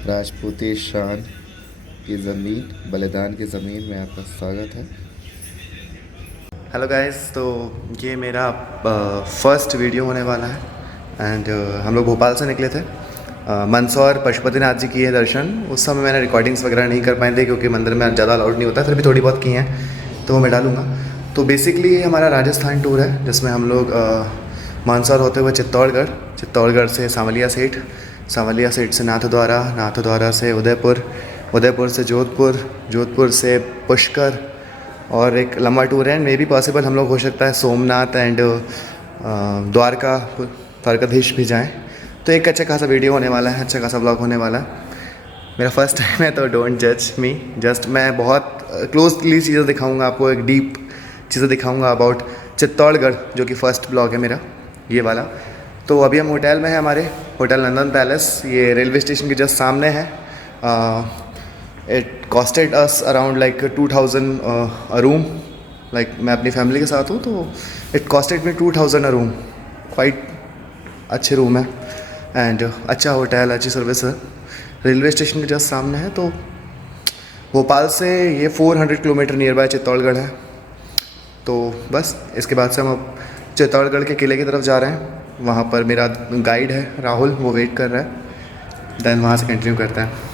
राजपूती शान की ज़मीन, बलिदान की ज़मीन में आपका स्वागत है। हेलो गाइस, तो ये मेरा फर्स्ट वीडियो होने वाला है एंड हम लोग भोपाल से निकले थे। मंदसौर पशुपतिनाथ जी किए दर्शन। उस समय मैंने रिकॉर्डिंग्स वगैरह नहीं कर पाए थे क्योंकि मंदिर में ज़्यादा अलाउड नहीं होता, फिर भी थोड़ी बहुत की हैं तो वो मैं डालूँगा। तो बेसिकली ये हमारा राजस्थान टूर है जिसमें हम लोग मंदसौर होते हुए चित्तौड़गढ़ से सांवलिया सेठ से नाथद्वारा से उदयपुर से जोधपुर से पुष्कर, और एक लंबा टूर है। मे बी पॉसिबल हम लोग हो सकता है सोमनाथ एंड द्वारकाधीश भी जाएं। तो एक अच्छा खासा वीडियो होने वाला है, अच्छा खासा ब्लॉग होने वाला है। मेरा फर्स्ट टाइम है तो डोंट जज मी। जस्ट मैं बहुत क्लोजली चीज़ें दिखाऊंगा आपको, एक डीप चीज़ें दिखाऊंगा अबाउट चित्तौड़गढ़, जो कि फ़र्स्ट ब्लॉग है मेरा ये वाला। तो अभी हम होटल में हैं, हमारे होटल नंदन पैलेस, ये रेलवे स्टेशन के जस्ट सामने है। It costed us around like 2000 a room. Like मैं अपनी फैमिली के साथ हूँ तो it costed me 2000 a room. Quite अच्छे रूम है एंड अच्छा होटल, अच्छी सर्विस है। रेलवे स्टेशन के जस्ट सामने है। तो भोपाल से ये 400 किलोमीटर नियर बाय चित्तौड़गढ़ है। तो बस इसके बाद से हम अब चित्तौड़गढ़ के किले की तरफ जा रहे हैं। वहाँ पर मेरा गाइड है राहुल, वो वेट कर रहा है। देन वहाँ से कंटिन्यू करते हैं।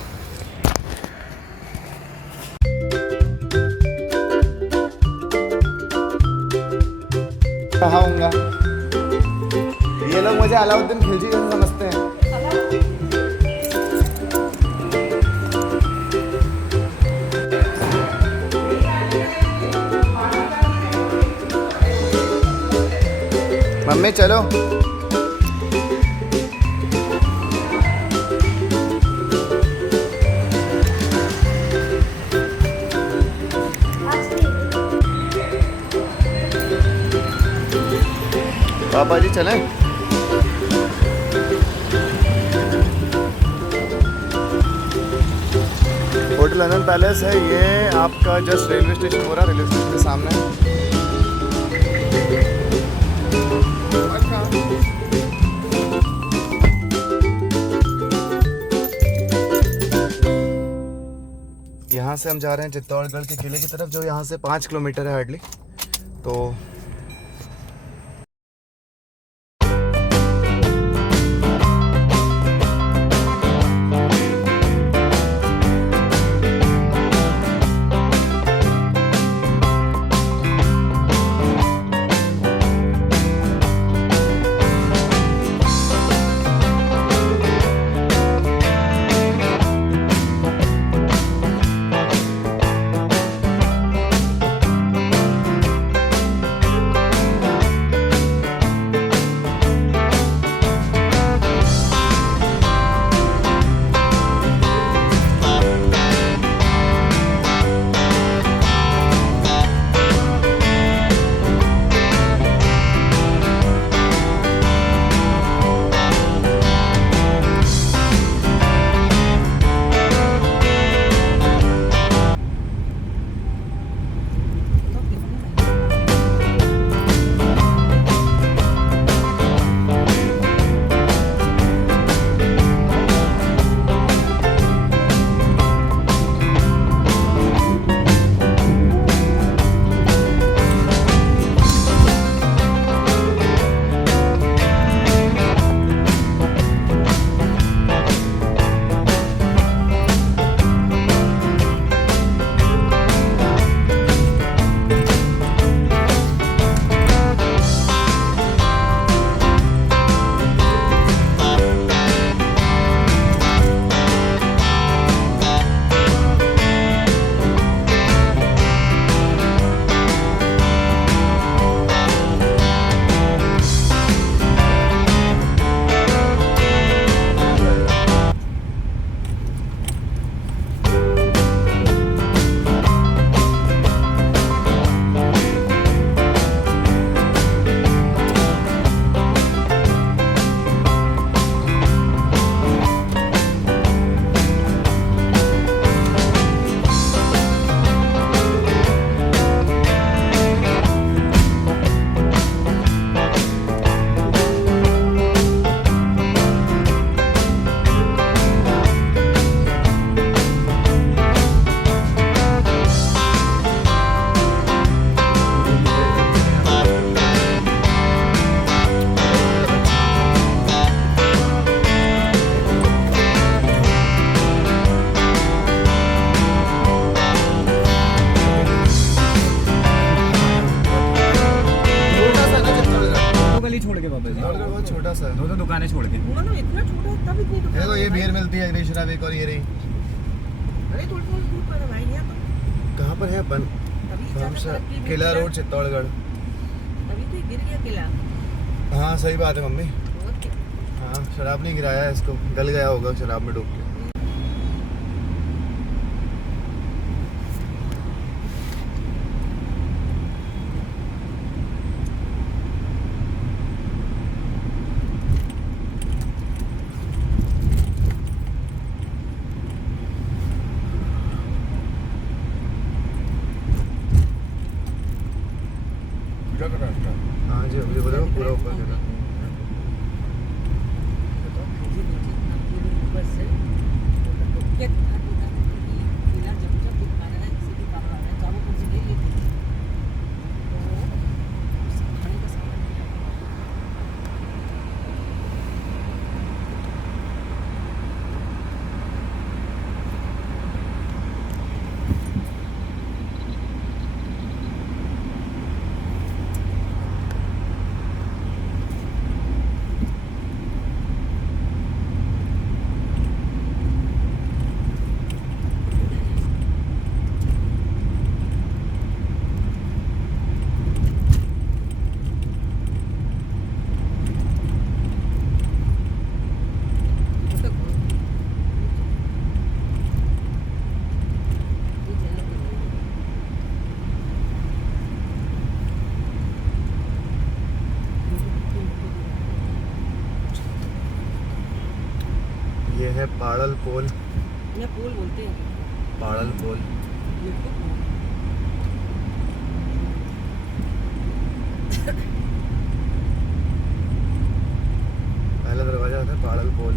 कहाँ होगा ये लोग? मुझे अलाउद्दीन खिलजी कैसे समझते हैं? मम्मी चलो। पापा जी चलें? होटल नंदन पैलेस है ये आपका, जस्ट रेलवे स्टेशन हो रहा है, रेलवे स्टेशन के सामने है। यहाँ से हम जा रहे हैं चित्तौड़गढ़ के किले की तरफ, जो यहाँ से 5 किलोमीटर है हार्डली। तो शराब एक और ये रही। अरे थोड़ी थोड़ी दूर पर है भाई, यहाँ तो कहाँ पर है? तभी ज्यादा तरक्की भी किला किया। रोड चित्तौड़गढ़। तभी तो ये गिर गया किला। हाँ सही बात है मम्मी। और क्या? हाँ शराब नहीं गिराया है इसको, गल गया होगा शराब में डूब के। हाँ जी अभी बोलो पूरा ऊपर गिरा। तो खींची नीचे इतना पूरे ऊपर से तो क्या दिखा देता है कि किला जब जब दिखा रहा है किसी भी काम आ रहा है चारों तरफ से ले लेते हैं तो उससे खाने का सामान नहीं आता। वो तो ये चलने के लिए ये है पाड़ल पोल। ये पुल बोलते हैं। पाड़ल पोल। ये तो पुल। पहला दरवाजा होता है पाड़ल पोल।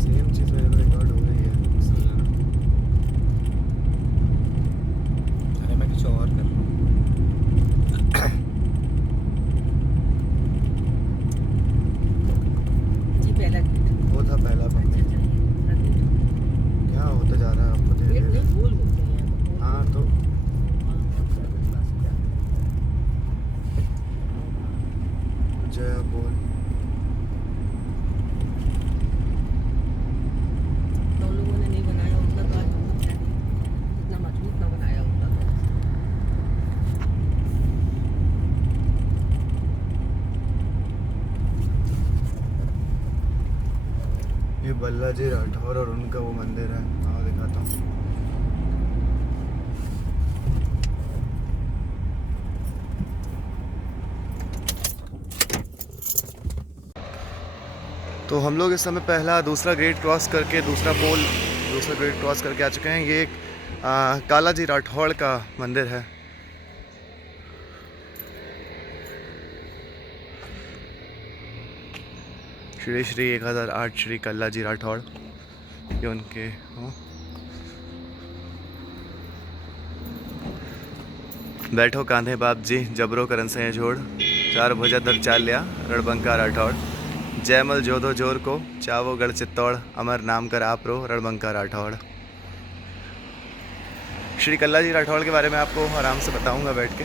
सेम चीज़ मेरे को रिकॉर्ड हो रही है। अरे मैं कुछ और कर ये पहला गेट। वो था पहला अच्छा पंक्ति। अच्छा, ये दूसरा गेट। क्या होता जा रहा है आपको धीरे गेट धीरे? नहीं पुल बोलते हैं यहाँ तो। हाँ तो जया पोल। तो उन लोगों ने नहीं बनाया होता तो आज हम लोग शायद इतना मजबूत ना बनाया होता तो। ये बल्लाजी राठौर और उनका वो मंदिर है। हाँ दिखाता हूँ। तो हम लोग इस समय पहला दूसरा गेट क्रॉस करके दूसरा गेट क्रॉस करके आ चुके हैं। ये एक कालाजी राठौड़ का मंदिर है। श्री श्री 1008 श्री कालाजी राठौड़ ये उनके हो। बैठो कांधे बाप जी जबरो करन से जोड़, चार भुजा दर चाल लिया रणबंका राठौड़, जयमल जोधो जोर को चावो गढ़ चित्तौड़, अमर नाम कर आप रो रणबंका राठौड़। श्री कल्लाजी राठौड़ के बारे में आपको आराम से बताऊंगा बैठ के।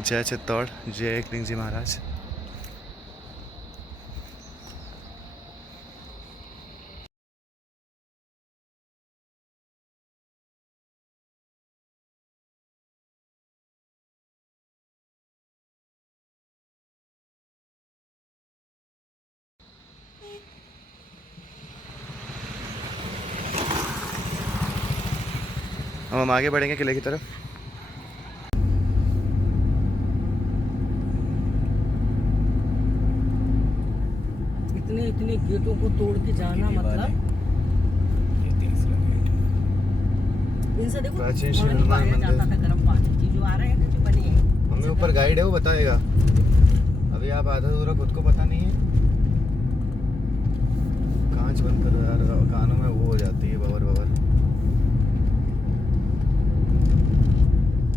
जय चित्तौड़, जय एकलिंग जी महाराज। हम आगे बढ़ेंगे किले की तरफ। इतने इतने गेटों को तोड़ के जाना मतलब इनसे देखो प्राचीन पानी हनुमान पाया मंदिर। जाता था गर्म पानी की जो आ रहे हैं ना जो बने हैं हमें ऊपर गाइड है वो बताएगा। अभी आप आधा अधूरा खुद को पता नहीं है। आँच बंद करो यार, कानों में वो हो जाती है बबर बबर।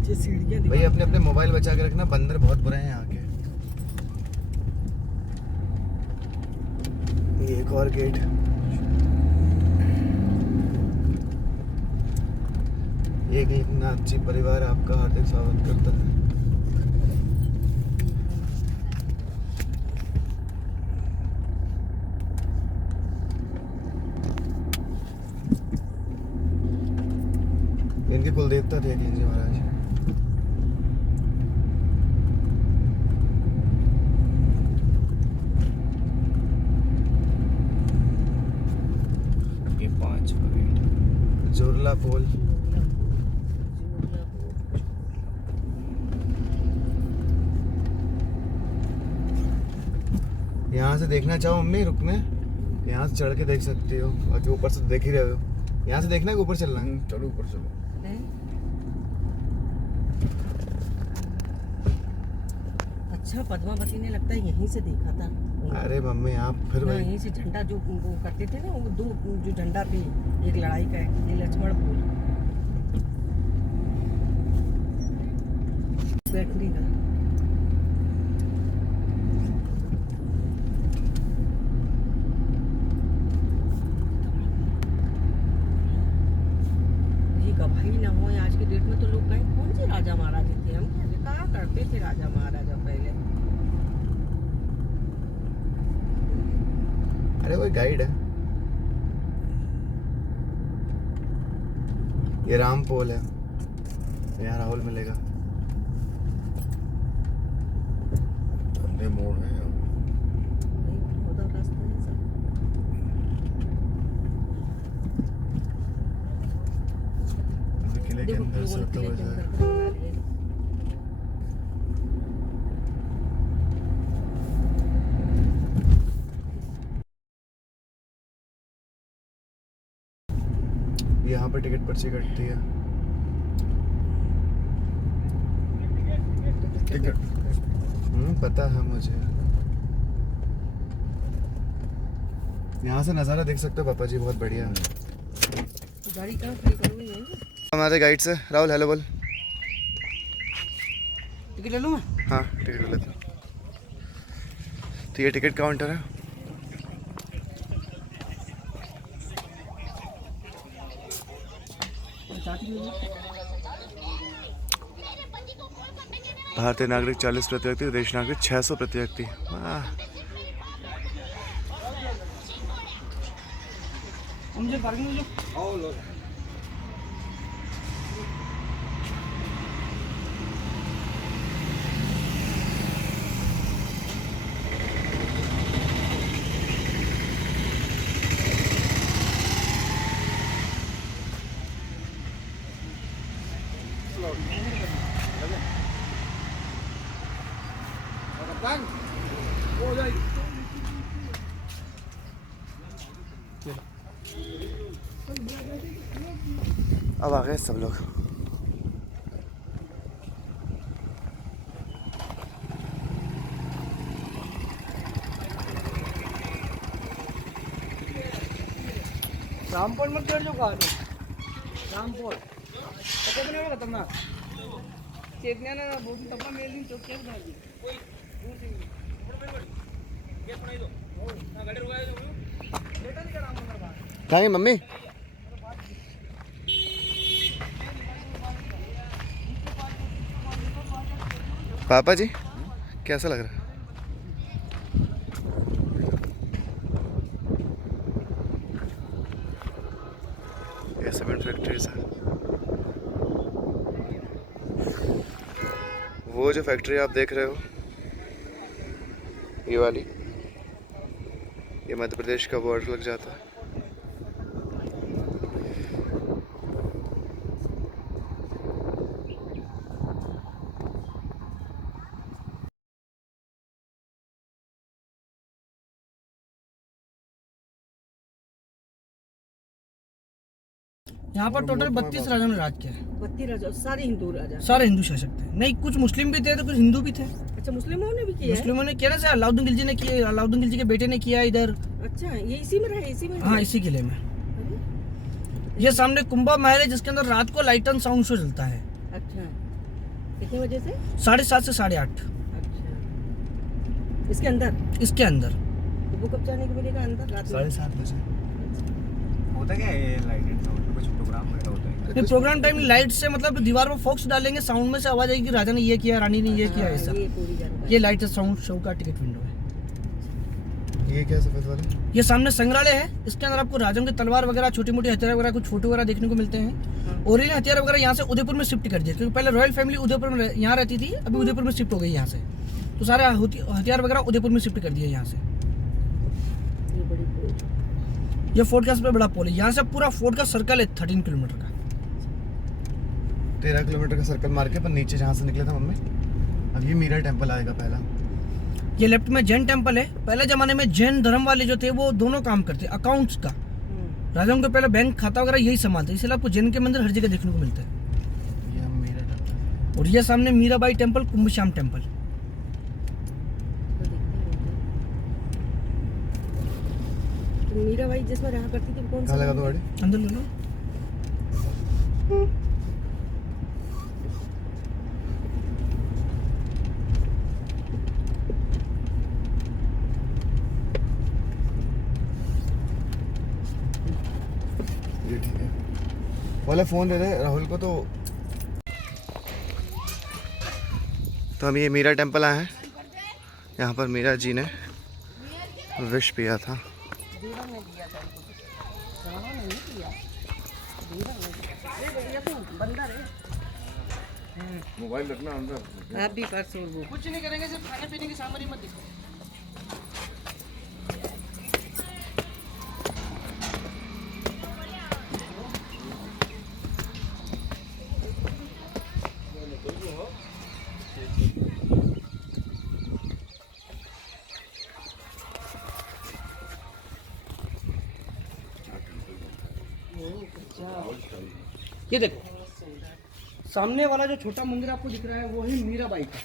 ये सीढ़ियाँ भाई अपने अपने मोबाइल बचा के रखना, बंदर बहुत बुरे हैं यहाँ के। ये एक और गेट। एक नाथ जी परिवार आपका हार्दिक स्वागत करता है। इनके कुल देवता थे जी महाराज। ये 5 गेट। जोरला पोल। यहाँ से देखना चाहो मम्मी, रुकने यहाँ से चढ़ के देख सकती हो, बाकी ऊपर से देख ही रहे हो। यहाँ से देखना है कि ऊपर चलना है? चलो ऊपर चलो। अच्छा पद्मावती ने लगता है यहीं से देखा था। अरे मम्मी आप फिर ना, वही यहीं से झंडा जो वो करते थे ना, वो 2 जो झंडा थे, एक लड़ाई का है, ये लक्ष्मण फूल बैठने का। ये गवाही ना हो आज के डेट में तो लोग कहें कौन से राजा महाराजा थे, हम कैसे कहा करते थे राजा महाराजा पहले। अरे वो गाइड है। ये राम पोल है, यहाँ राहुल मिलेगा। मोड़ है उधर रास्ता है सब। किले के देखो अंदर से लोगों ने होता किले हुआ के जाए। अंदर बना लिए। यहाँ पर टिकट पर्ची कटती है। टिकट पता है मुझे। यहाँ से नज़ारा देख सकते हो पापा जी, बहुत बढ़िया। गाड़ी कहाँ खड़ी करूँगी यहीं? हमारे गाइड से राहुल हेलो बोल। टिकट ले लूँ मैं? हाँ टिकट ले लेते। तो ये टिकट काउंटर है। भारतीय नागरिक 40 प्रति व्यक्ति, विदेशी नागरिक 600 प्रति व्यक्ति। मुझे पार्किंग में जो अब आ गए सब लोग। रामपोल में चढ़ जो कहा रामपोल पता नहीं होगा खतरनाक चेतने ना बहुत तपा मेल दिन चौक क्या बना दी कहाँ है मम्मी? पापा जी कैसा लग रहा है? ये सीमेंट फैक्ट्रीज है। वो जो फैक्ट्री आप देख रहे हो ये वाली, ये मध्य प्रदेश का बॉर्डर लग जाता है। यहाँ पर टोटल 32 राजा ने राज किया है। 32 राजा, सारे हिंदू राजा, सारे हिंदू शासक थे। नहीं, कुछ मुस्लिम भी थे तो कुछ हिंदू भी थे। अच्छा, मुस्लिमों ने भी किया है? मुस्लिमों ने किया ना, अलाउद्दीन खिलजी ने किया, अलाउद्दीन खिलजी के बेटे ने किया इधर। अच्छा, ये इसी में रहे, इसी में हाँ, रहे? इसी किले में। अरे, ये सामने कुंभा महल है जिसके अंदर रात को लाइट एंड साउंड शो चलता है अच्छा, कितने बजे से? 7:30 से 8:30 अच्छा, इसके अंदर? इसके अंदर। तो वो कब जाने को मिलेगा अंदर रात में? 7:30 बजे होता क्या है ये लाइट एंड साउंड कुछ प्रोग्राम वगैरह होता है? नहीं, प्रोग्राम टाइम लाइट से मतलब दीवार पर फोक्स डालेंगे, साउंड में से आवाज आएगी राजा ने ये किया, रानी ने ये किया, हाँ, ऐसा। ये पूरी जानकारी। ये लाइट एंड साउंड शो का टिकट विंडो है। ये क्या सफेद वाले? ये सामने संग्रहालय है, इसके अंदर आपको राजाओं की तलवार वगैरह, छोटी मोटी हथियार वगैरह, कुछ फोटो वगैरह देखने को मिलते हैं। हाँ। और ये हथियार वगैरह यहाँ से उदयपुर में शिफ्ट कर दिए, क्योंकि पहले रॉयल फैमिली उदयपुर में यहाँ रहती थी, अभी उदयपुर में शिफ्ट हो गई यहाँ से, तो सारे हथियार वगैरह उदयपुर में शिफ्ट कर दिए यहाँ से। ये बड़ी पोल। ये फोर्ट का सबसे बड़ा पोल है, यहाँ से पूरा फोर्ट का सर्कल है 13 किलोमीटर का। 13 किलोमीटर का सर्कल मार के पर नीचे जहाँ से निकले थे मम्मी, अब ये मीरा टेम्पल आएगा पहला। ये लेफ्ट में जैन टेम्पल है। पहले जमाने में जैन धर्म वाले जो थे वो दोनों काम करते, अकाउंट्स का, राजाओं के पहले बैंक खाता वगैरह यही संभालते, इसलिए आपको जैन के मंदिर हर जगह देखने को मिलते हैं। ये हम मीरा टेम्पल। और ये सामने मीराबाई टेम्पल, कुंभश्याम टेम्पल। तो देखते हैं। तो मीराबाई जिसमें रहा करती थी वो कौन सा? कहाँ लगा दो गाड़ी? अंदर ले लो। ये ठीक है। बोले फोन दे दे राहुल को। तो हम ये मीरा टेम्पल आए हैं। यहाँ पर मीरा जी ने विश पिया था। दीवा में दिया था उनको, रावण ने नहीं दिया, दीवा में दिया। अरे भैया तो बंदर है। मोबाइल रखना अंदर। आप भी पर्स और वो। कुछ नहीं करेंगे, सिर्फ खाने पीने की सामग्री मत दिखाओ। ये देखो सामने वाला जो छोटा मंदिर आपको दिख रहा है वो है मीराबाई का।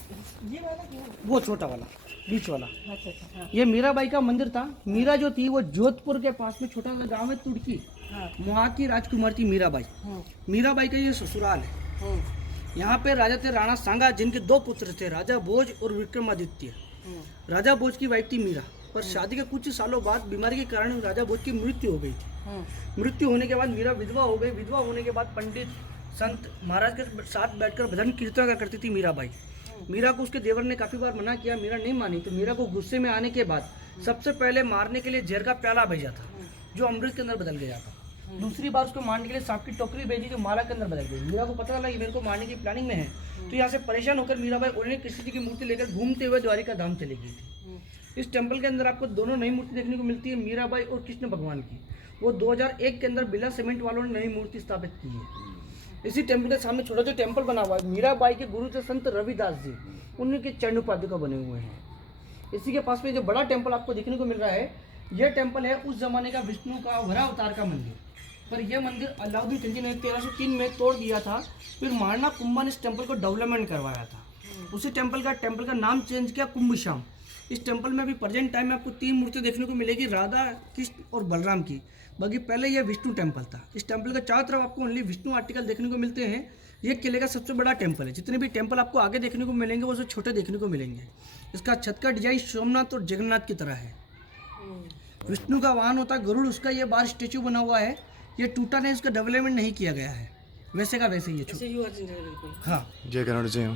ये वाला क्यों? वो छोटा वाला बीच वाला, अच्छा अच्छा, हाँ ये मीराबाई का मंदिर था। मीरा जो थी वो जोधपुर के पास में छोटा सा गांव है तुर्की, हाँ वहाँ की राजकुमार थी मीराबाई। हाँ मीराबाई का ये ससुराल है। हाँ यहाँ पे राजा थे राणा सांगा, जिनके 2 पुत्र थे, राजा भोज और विक्रमादित्य। हाँ। राजा भोज की वाइफ थी मीरा, पर शादी के कुछ सालों बाद बीमारी के कारण राजा भोज की मृत्यु हो गई थी। हाँ मृत्यु होने के बाद मीरा विधवा हो गई। विधवा होने के बाद पंडित संत महाराज के साथ बैठकर भजन कीर्तन का करती थी मीराबाई। मीरा को उसके देवर ने काफी बार मना किया, मीरा नहीं मानी, तो मीरा को गुस्से में आने के बाद सबसे पहले मारने के लिए जहर का प्याला भेजा था, जो अमृत के अंदर बदल गया था। दूसरी बार उसको मारने के लिए सांप की टोकरी भेजी, जो माला के अंदर बदल गई। मीरा को पता चला कि मेरे को मारने की प्लानिंग में है, तो यहाँ से परेशान होकर मीराबाई उन्हें कृष्ण जी की मूर्ति लेकर घूमते हुए द्वारिका धाम चली गई थी। इस टेम्पल के अंदर आपको दोनों नई मूर्ति देखने को मिलती है, मीराबाई और कृष्ण भगवान की। वो 2001 के अंदर बिला सीमेंट वालों ने नई मूर्ति स्थापित की है। इसी टेम्पल के सामने छोटा जो टेम्पल बना हुआ है, मीराबाई के गुरु थे संत रविदास जी, उनके चरण उपाधिका बने हुए हैं। इसी के पास में जो बड़ा टेम्पल आपको देखने को मिल रहा है, यह टेम्पल है उस जमाने का विष्णु का वरा अवतार का मंदिर। पर यह मंदिर अलाउद्दीन खिलजी ने 1303 में तोड़ दिया था। फिर महाराणा कुंभा ने इस टेम्पल को डेवलपमेंट करवाया था। उसी टेम्पल का नाम चेंज किया कुंभश्याम। इस टेम्पल में अभी प्रेजेंट टाइम में आपको 3 मूर्तियाँ देखने को मिलेगी, राधा, कृष्ण और बलराम की। बाकी पहले यह विष्णु टेम्पल था। इस टेम्पल के चारों तरफ आपको ओनली विष्णु आर्टिकल देखने को मिलते हैं। ये किले का सबसे बड़ा टेम्पल है। जितने भी टेम्पल आपको आगे देखने को मिलेंगे वो सब छोटे देखने को मिलेंगे। इसका छत का डिजाइन सोमनाथ और जगन्नाथ की तरह है। विष्णु का वाहन होता है गरुड़, उसका ये बाहर स्टेचू बना हुआ है। ये टूटा नहीं, इसका डेवलपमेंट नहीं किया गया है, वैसे का वैसे ही है। ऐसे ही अर्जुन है बिल्कुल। हाँ, जय करुण जय हो।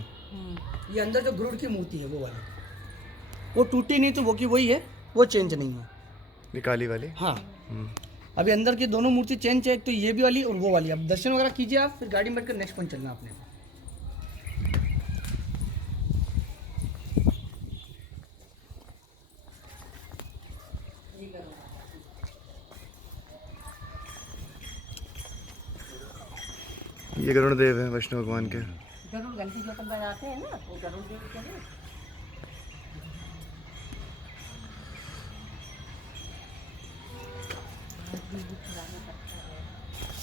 ये अंदर जो गरुड़ की मूर्ति है वो वाली, वो टूटी नहीं तो वो की वही है, वो चेंज नहीं है। ये काली वाली। हाँ, अभी अंदर की दोनों मूर्ति चेंज है, एक तो ये भी वाली और वो वाली। अब दर्शन वगैरह कीजिए आप, फिर गाड़ी में बैठकर नेक्स्ट पॉइंट चलना आपने। ये गरुड़ देव है वैष्णव भगवान के। गरुड़ गलती जो अपन बनाते हैं ना, वो गरुड़ देव के हैं।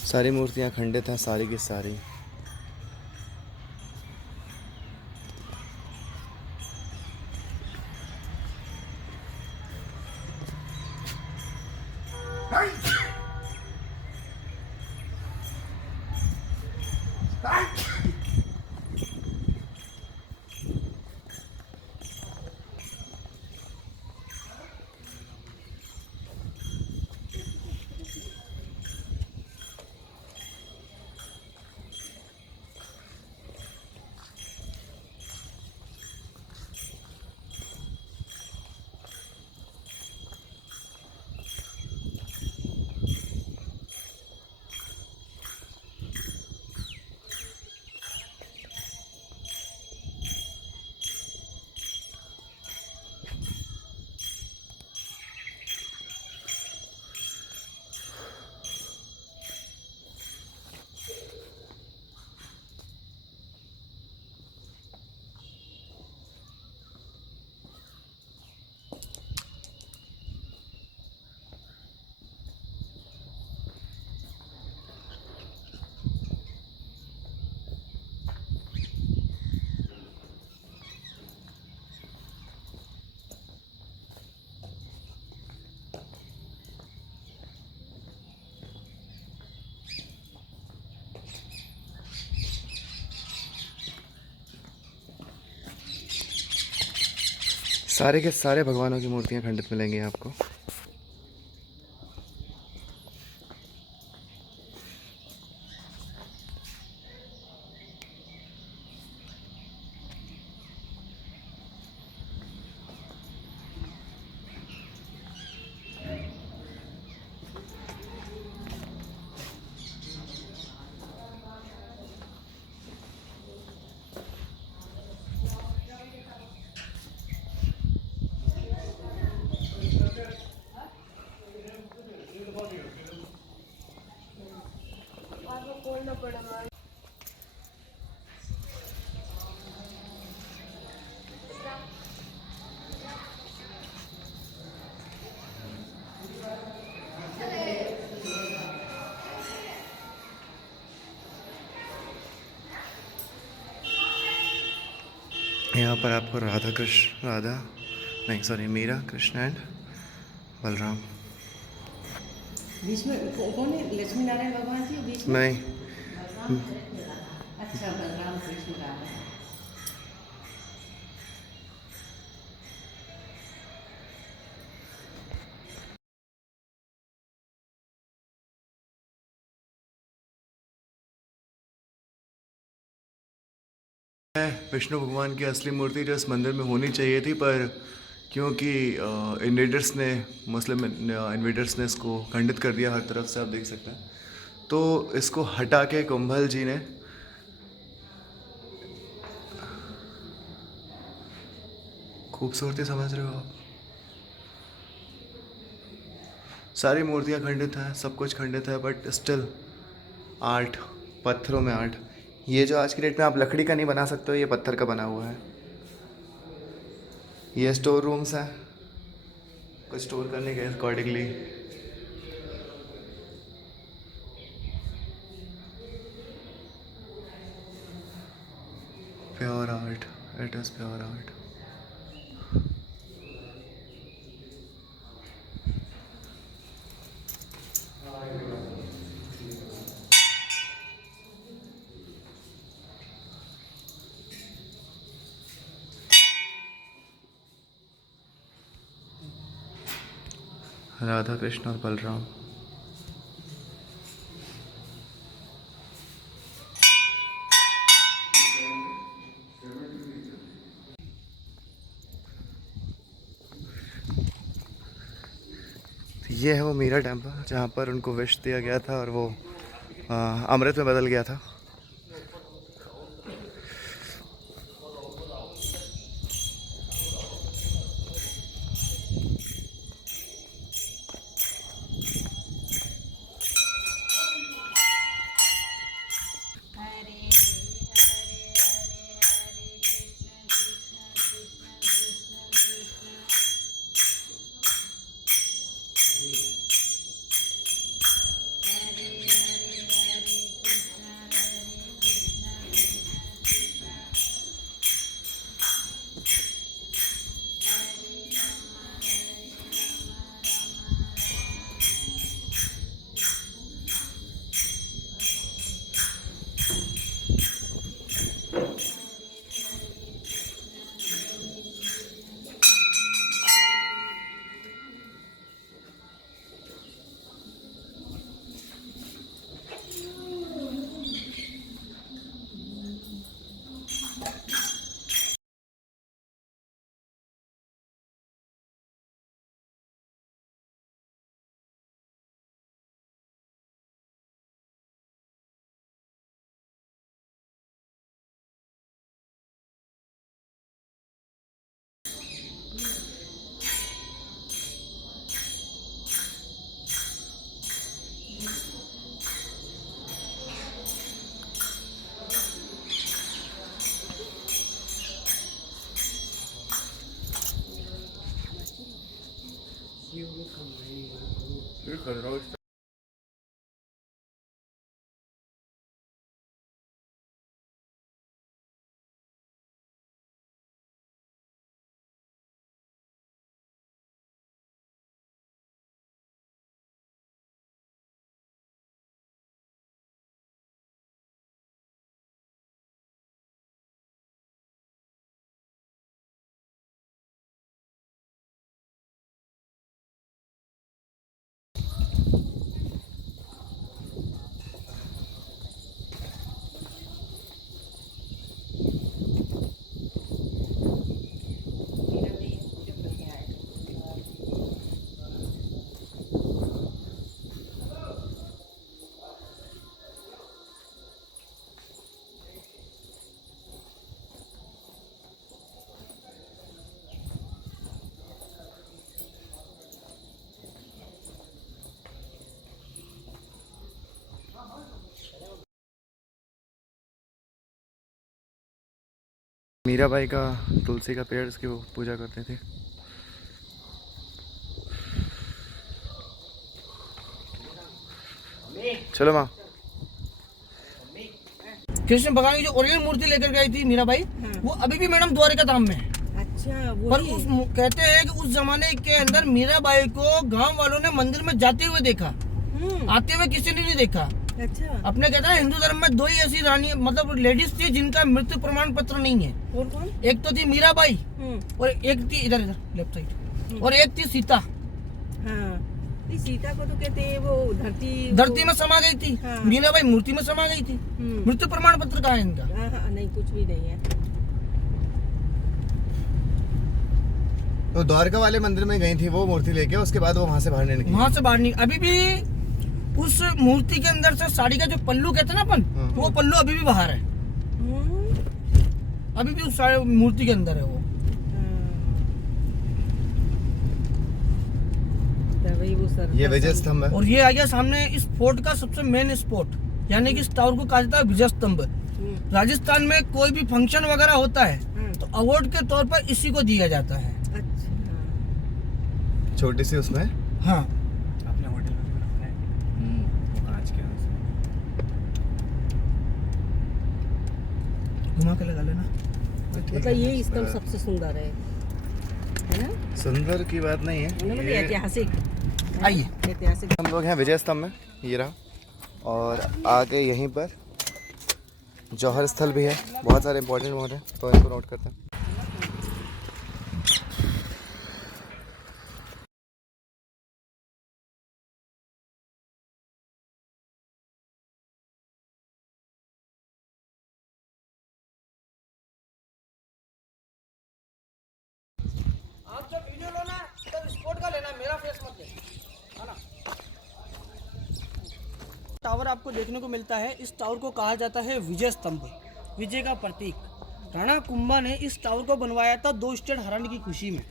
सारी मूर्तियाँ खंडित हैं, सारी की सारी। सारे के सारे भगवानों की मूर्तियाँ खंडित मिलेंगी आपको। यहाँ पर आपको राधा नहीं सॉरी मीरा, कृष्ण एंड बलराम। बीच में कौन है? लक्ष्मी नारायण भगवान जी बीच में? नहीं, बलराम कृष्ण राधा। अच्छा, बलराम कृष्ण राधा। विष्णु भगवान की असली मूर्ति जो इस मंदिर में होनी चाहिए थी, पर क्योंकि इन्वेडर्स ने मुस्लिम इन्वेडर्स ने इसको खंडित कर दिया हर तरफ से, आप देख सकते हैं, तो इसको हटा के कुंभल जी ने खूबसूरती समझ रहे हो आप, सारी मूर्तियाँ खंडित हैं, सब कुछ खंडित है, बट स्टिल आर्ट, पत्थरों में आर्ट। ये जो आज की डेट में आप लकड़ी का नहीं बना सकते हो, ये पत्थर का बना हुआ है। ये स्टोर रूम्स हैं कुछ स्टोर करने के accordingly. Pure art, it is pure art. Radha Krishna और बलराम। ये है वो मीरा टेम्पल जहाँ पर उनको विश दिया गया था और वो अमृत में बदल गया था। मीराबाई का तुलसी का पेड़, इसकी वो पूजा करते थे। चलो माँ। कृष्ण भगवान की जो ओरिजिनल मूर्ति लेकर गई थी मीराबाई, वो अभी भी मैडम द्वारिका धाम में है। अच्छा वो पर कहते हैं कि उस जमाने के अंदर मीराबाई को गांव वालों ने मंदिर में जाते हुए देखा, आते हुए किसी ने नहीं देखा। अच्छा अपने कहते हैं हिंदू धर्म में दो ही ऐसी रानी मतलब लेडीज थी जिनका मृत्यु प्रमाण पत्र नहीं है। और कौन? एक तो थी मीराबाई और एक थी इधर लेफ्ट साइड, और एक थी सीता। हाँ, ये सीता को तो कहते हैं वो धरती में समा गई थी। हाँ। मीराबाई मूर्ति में समा गई थी। मृत्यु प्रमाण पत्र कहाँ है इनका? हाँ, नहीं कुछ भी नहीं है। तो द्वारका वाले मंदिर में गई थी वो मूर्ति लेके, उसके बाद वो वहाँ से बाहर नहीं निकली। वहाँ से बाहर नहीं, अभी भी उस मूर्ति के अंदर से साड़ी का जो पल्लू कहते हैं ना अपन, वो पल्लू अभी भी बाहर है। अभी भी उस मूर्ति के अंदर है वो। वही वो सर ये विजय स्तंभ है। और ये आ गया सामने इस फोर्ट का सबसे मेन स्पॉट, यानी कि इस टावर को कहा जाता है विजय स्तंभ। राजस्थान में कोई भी फंक्शन वगैरह होता है तो अवार्ड के तौर पर इसी को दिया जाता है। अच्छा, छोटी सी उसमें। हाँ, अपने होटल में भी रखा है वो कांच के उसमें। घुमा के लगा लेना। मतलब ये स्तंभ सबसे सुंदर है ना? सुंदर की बात नहीं है, मतलब ऐतिहासिक। आइए, ऐतिहासिक। हम लोग हैं विजय स्तंभ में, ये रहा। और आगे यहीं पर जौहर स्थल भी है, बहुत सारे इंपॉर्टेंट मोड है, तो इनको नोट करते हैं। आप जब वीडियो लो ना तब स्पॉट का लेना, मेरा फेस मत लेना, है ना। टावर आपको देखने को मिलता है। इस टावर को कहा जाता है विजय स्तंभ, विजय का प्रतीक। राणा कुंभा ने इस टावर को बनवाया था 2 स्टेट हराने की खुशी में।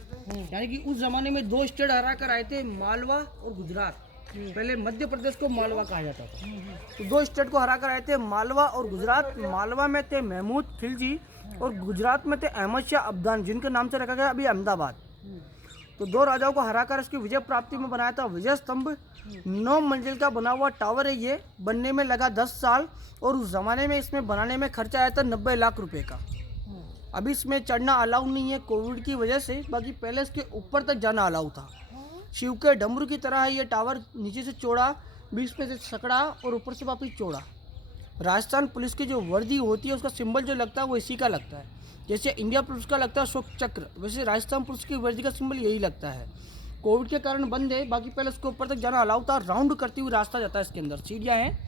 यानी कि उस जमाने में 2 स्टेट हरा कर आए थे, मालवा और गुजरात। पहले मध्य प्रदेश को मालवा कहा जाता था। तो 2 स्टेट को हरा कर आए थे, मालवा और गुजरात। मालवा में थे महमूद खिलजी और गुजरात में थे अहमद शाह अब्दान, जिनके नाम से रखा गया अभी अहमदाबाद। तो 2 राजाओं को हराकर इसकी विजय प्राप्ति में बनाया था विजय स्तंभ। 9 मंजिल का बना हुआ टावर है ये, बनने में लगा 10 साल। और उस ज़माने में इसमें बनाने में खर्चा आया था 90 लाख रुपए का। अभी इसमें चढ़ना अलाउ नहीं है कोविड की वजह से, बाकी पहले इसके ऊपर तक जाना अलाउ था। शिव के डमरू की तरह है ये टावर, नीचे से चौड़ा, बीच में से सकड़ा और ऊपर से वापस चौड़ा। राजस्थान पुलिस की जो वर्दी होती है उसका सिंबल जो लगता है वो इसी का लगता है। जैसे इंडिया पुलिस का लगता है अशोक चक्र, वैसे राजस्थान पुलिस की वर्दी का सिंबल यही लगता है। कोविड के कारण बंद है, बाकी पहले इसके ऊपर तक जाना अलाउ था। राउंड करती हुई रास्ता जाता है इसके अंदर, सीढ़ियाँ हैं,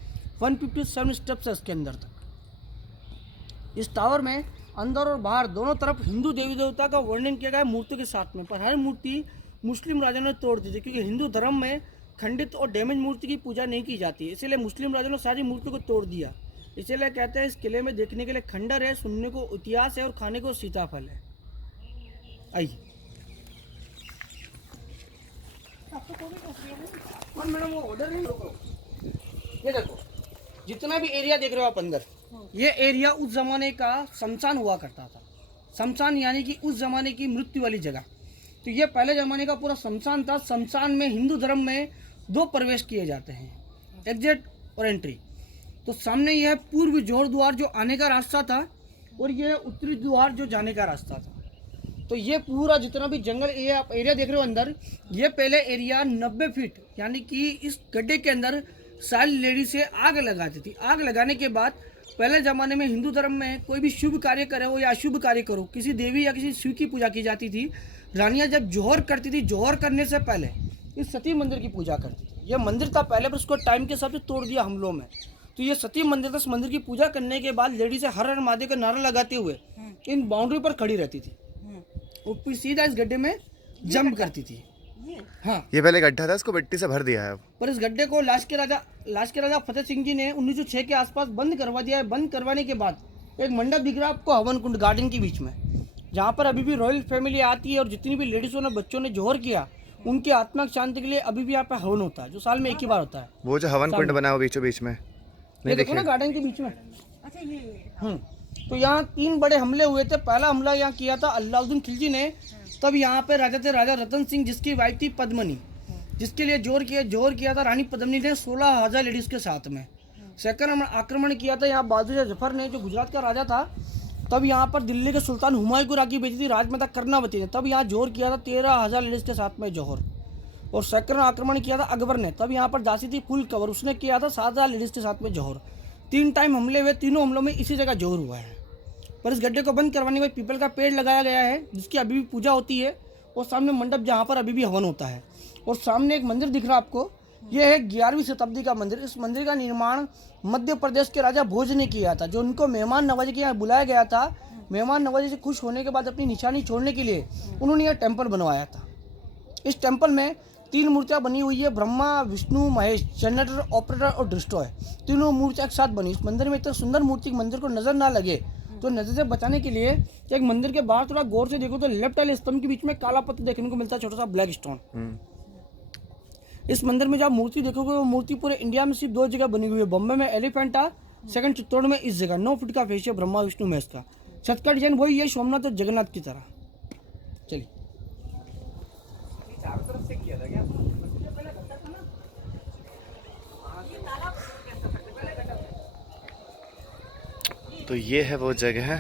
157 स्टेप्स है इसके अंदर तक। इस टावर में अंदर और बाहर दोनों तरफ हिंदू देवी देवता का वर्णन किया गया है मूर्ति के साथ में। पर हर मूर्ति मुस्लिम राजाओं ने तोड़ दी थी, क्योंकि हिंदू धर्म में खंडित और डैमेज मूर्ति की पूजा नहीं की जाती, इसीलिए मुस्लिम राजाओं ने सारी मूर्ति को तोड़ दिया। इसीलिए कहते हैं इस किले में देखने के लिए खंडर है, सुनने को इतिहास है और खाने को सीताफल है। आइए। और मैडम वो ऑर्डर नहीं रोको। ये देखो, जितना भी एरिया देख रहे हो आप अंदर, ये एरिया उस जमाने का शमशान हुआ करता था। शमशान यानी कि उस जमाने की मृत्यु वाली जगह। तो ये पहले ज़माने का पूरा शमशान था। शमशान में हिंदू धर्म में 2 प्रवेश किए जाते हैं, एग्जिट और एंट्री। तो सामने यह है पूर्व जोर द्वार जो आने का रास्ता था, और यह है उत्तरी द्वार जो जाने का रास्ता था। तो ये पूरा जितना भी जंगल आप एरिया देख रहे हो अंदर, ये पहले एरिया 90 फीट यानी कि इस गड्ढे के अंदर सारी लेडी से आग लगाती थी। आग लगाने के बाद पहले ज़माने में हिंदू धर्म में कोई भी शुभ कार्य करे हो या अशुभ कार्य करो, किसी देवी या किसी शिव की पूजा की जाती थी। रानियां जब जोहर करती थी, जोहर करने से पहले इस सती मंदिर की पूजा करती थी। यह मंदिर था पहले, पर उसको टाइम के हिसाब से तोड़ दिया हमलों में। तो ये सती मंदिर था। इस मंदिर की पूजा करने के बाद लेडी से हर हर महादेव का नारा लगाते हुए इन बाउंड्री पर खड़ी रहती थी, और फिर सीधा इस गड्ढे में जंप करती थी। हाँ, ये पहले गड्ढा था, इसको मिट्टी से भर दिया है अब। पर इस गड्ढे को लास्ट के राजा फतेह सिंह जी ने 1906 के आसपास बंद करवा दिया है। बंद करवाने के बाद एक मंडप दिख रहा है आपको हवन कुंड गार्डन के बीच में, जहाँ पर अभी भी रॉयल फैमिली आती है, और जितनी भी लेडीज़ों ने बच्चों ने जोहर किया उनकी आत्मा की शांति के लिए अभी भी यहाँ पे हवन होता है, जो साल में एक ही बार होता है। वो जो हवन कुंड बना हुआ बीचों बीच में, ये देखो ना गार्डन के बीच में। अच्छा ये तो यहाँ 3 बड़े हमले हुए थे। पहला हमला यहाँ किया था अलाउद्दीन खिलजी ने। तब यहाँ पे राजा थे राजा रतन सिंह, जिसकी वाइफ थी पद्मनी, जिसके लिए जोर किया था रानी पद्मनी ने 16,000 लेडीज़ के साथ में। सेकंड आक्रमण किया था यहाँ बहादुर शाह जफर ने, जो गुजरात का राजा था। तब यहाँ पर दिल्ली के सुल्तान हुमायूं को राखी भेजी थी राजमाता कर्णावती ने। तब यहाँ जोर किया था 13,000 लेडीज़ के साथ में जौहर। और सेकंड आक्रमण किया था अकबर ने। तब यहाँ पर झांसी थी फुल कवर, उसने किया था 7,000 लेडीज़ के साथ में जौहर। 3 टाइम हमले हुए, तीनों हमलों में इसी जगह जौहर हुआ है। पर इस गड्ढे को बंद करवाने के बाद पीपल का पेड़ लगाया गया है, जिसकी अभी भी पूजा होती है। और सामने मंडप जहाँ पर अभी भी हवन होता है। और सामने एक मंदिर दिख रहा है आपको, यह है 11वीं शताब्दी का मंदिर। इस मंदिर का निर्माण मध्य प्रदेश के राजा भोज ने किया था, जो उनको मेहमान नवाजी के यहाँ बुलाया गया था। मेहमान नवाजी से खुश होने के बाद अपनी निशानी छोड़ने के लिए उन्होंने यह टेम्पल बनवाया था। इस टेम्पल में 3 मूर्तियाँ बनी हुई है, ब्रह्मा विष्णु महेश, जनरेटर ऑपरेटर और डिस्ट्रॉय। तीनों मूर्तियाँ एक साथ बनी। इस मंदिर में इतना सुंदर मूर्ति मंदिर को नजर ना लगे, तो नजर से बचाने के लिए एक मंदिर के बाहर थोड़ा गौर से देखो तो लेफ्ट वाले स्तंभ के बीच में काला पत्थर देखने को मिलता है, छोटा सा ब्लैक स्टोन। इस मंदिर में जब मूर्ति देखोगे, वो मूर्ति पूरे इंडिया में सिर्फ 2 जगह बनी हुई है। बॉम्बे में एलिफेंटा, सेकंड चित्तौड़ में इस जगह 9 फुट का फेस है ब्रह्मा विष्णु महेश का। छत का डिजाइन वही है सोमनाथ और जगन्नाथ की तरह। चलिए, चारों तरफ से किया था क्या? तो ये है वो जगह है